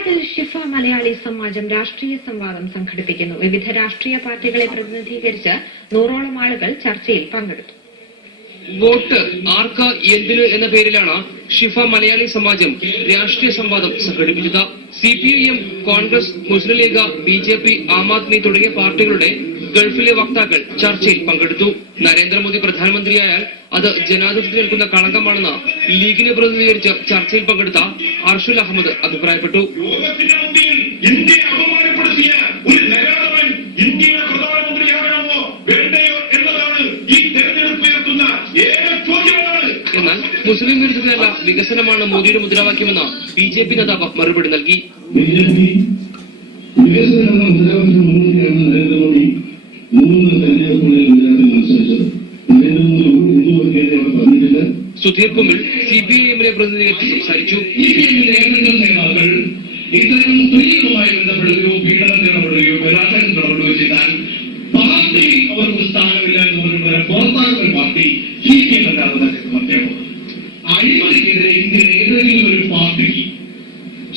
റിയാദിൽ ഷിഫ മലയാളി സമാജം രാഷ്ട്രീയ സംവാദം സംഘടിപ്പിക്കുന്നു. വിവിധ രാഷ്ട്രീയ പാർട്ടികളെ പ്രതിനിധീകരിച്ച് 100ഓളം ആളുകൾ ചർച്ചയിൽ പങ്കെടുത്തു. വോട്ട് ആർക്ക് എന്തിന് എന്ന പേരിലാണ് ഷിഫ മലയാളി സമാജം രാഷ്ട്രീയ സംവാദം സംഘടിപ്പിച്ചത്. CPIM, കോൺഗ്രസ്, മുസ്ലിം ലീഗ്, BJP, ആം ആദ്മി തുടങ്ങിയ പാർട്ടികളുടെ ഗൾഫിലെ വക്താക്കൾ ചർച്ചയിൽ പങ്കെടുത്തു. നരേന്ദ്രമോദി പ്രധാനമന്ത്രിയായാൽ അത് ജനാധിപത്യത്തിൽ നിൽക്കുന്ന കളങ്കമാണെന്ന് ലീഗിനെ പ്രതിനിധീകരിച്ച് ചർച്ചയിൽ പങ്കെടുത്ത അർഷുൽ അഹമ്മദ് അഭിപ്രായപ്പെട്ടു. എന്നാൽ മുസ്ലിം വിരുദ്ധതയല്ല, വികസനമാണ് മോദിയുടെ മുദ്രാവാക്യമെന്ന് BJP നേതാവ് മറുപടി നൽകി. സുധീർ കുമിൾ CPIM-നെ പ്രതിനിധീകരിച്ച് സംസാരിച്ചു. ഇത്തരം സ്ത്രീകളുമായി ബന്ധപ്പെടുകയോ പീഡനത്തിനപ്പെടുകയോ ബലാത്സംഗത്തിനപ്പെടുകയോ ചെയ്താൽ പാർട്ടി അവർക്ക് സ്ഥാനമില്ല എന്ന് പറഞ്ഞ പുറത്താക്കുന്ന പാർട്ടി CPIM പ്രത്യേകം. അഴിമതിക്കെതിരെ ഇന്ത്യൻ ഏതെങ്കിലും ഒരു പാർട്ടിക്ക്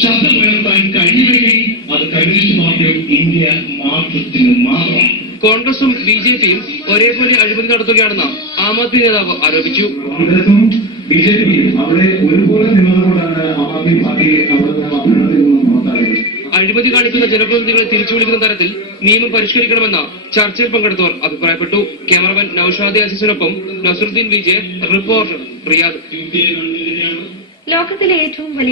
ശബ്ദമുയർത്താൻ കഴിയുമെങ്കിൽ അത് കമ്മ്യൂണിസ്റ്റ് പാർട്ടി ഓഫ് ഇന്ത്യ മാർക്സിസ്റ്റിന് മാത്രമാണ്. കോൺഗ്രസും BJP-യും ഒരേപോലെ അഴിമതി നടത്തുകയാണെന്ന് ആം ആദ്മി നേതാവ് ആരോപിച്ചു. കോൺഗ്രസും BJP-യും അവിടെ ഒരുപോലെ നിന്നതുകൊണ്ടാണ് ആം ആദ്മി പാർട്ടി അവിടുത്തെ ഭരണത്തിൽ നിന്നും പുറത്തായത്. അഴിമതി കാണിക്കുന്ന ജനപ്രതിനിധികളെ തിരിച്ചു വിളിക്കുന്ന തരത്തിൽ നിയമം പരിഷ്കരിക്കണമെന്ന് ചർച്ചയിൽ പങ്കെടുത്തവർ അഭിപ്രായപ്പെട്ടു. ക്യാമറമാൻ നൌഷാദ് അസീസിനൊപ്പം നസറുദ്ദീൻ VJ, റിപ്പോർട്ടർ റിയാദ്. ലോകത്തിലെ ഏറ്റവും വലിയ